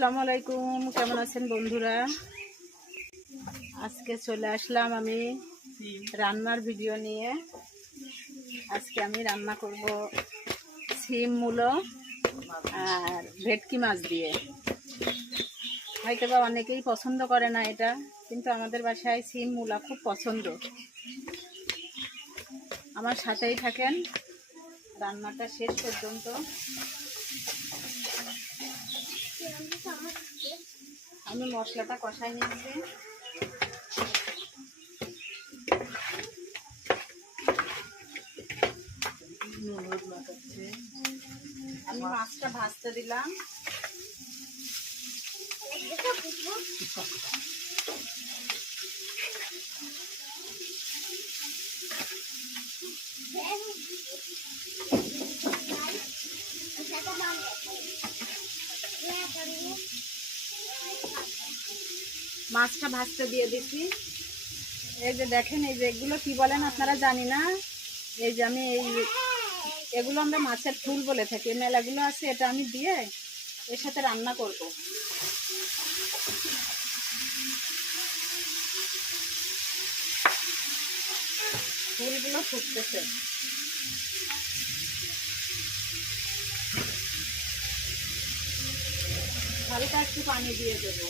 আসসালামু আলাইকুম, কেমন আছেন বন্ধুরা? আজকে চলে আসলাম আমি রান্নার ভিডিও নিয়ে। আজকে আমি রান্না করব সিম মূলো আর ভেটকি মাছ দিয়ে। হয়তো বা অনেকেই পছন্দ করে না এটা, কিন্তু আমাদের বাসায় সিম মূলা খুব পছন্দ। আমার সাথেই থাকেন রান্নাটা শেষ পর্যন্ত। আমি মশলাটা কষাই নিচ্ছি। আমি মাছটা ভাজতে দিলাম। মাছটা ভাজতে দিয়ে দিচ্ছি। এই যে দেখেন, এই যে এগুলো কি বলেন আপনারা জানি না। এই যে আমি এগুলো আমরা মাছের ফুল বলে থাকি, মেলাগুলো আছে, এটা আমি দিয়ে এর সাথে রান্না করব। ফুলগুলো ফুটতেছে। হালকা একটু পানি দিয়ে দেবো।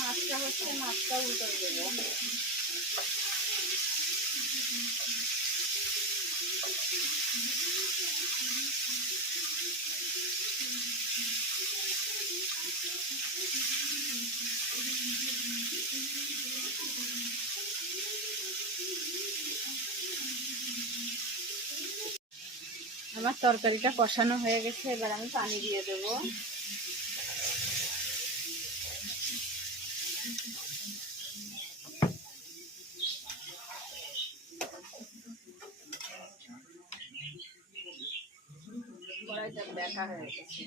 মাছটা হচ্ছে, মাছটা উল্টে দেবো। আমার তরকারিটা কষানো হয়ে গেছে, এবার আমি পানি দিয়ে দেবো। কড়াইটা দেখা হয়ে গেছে।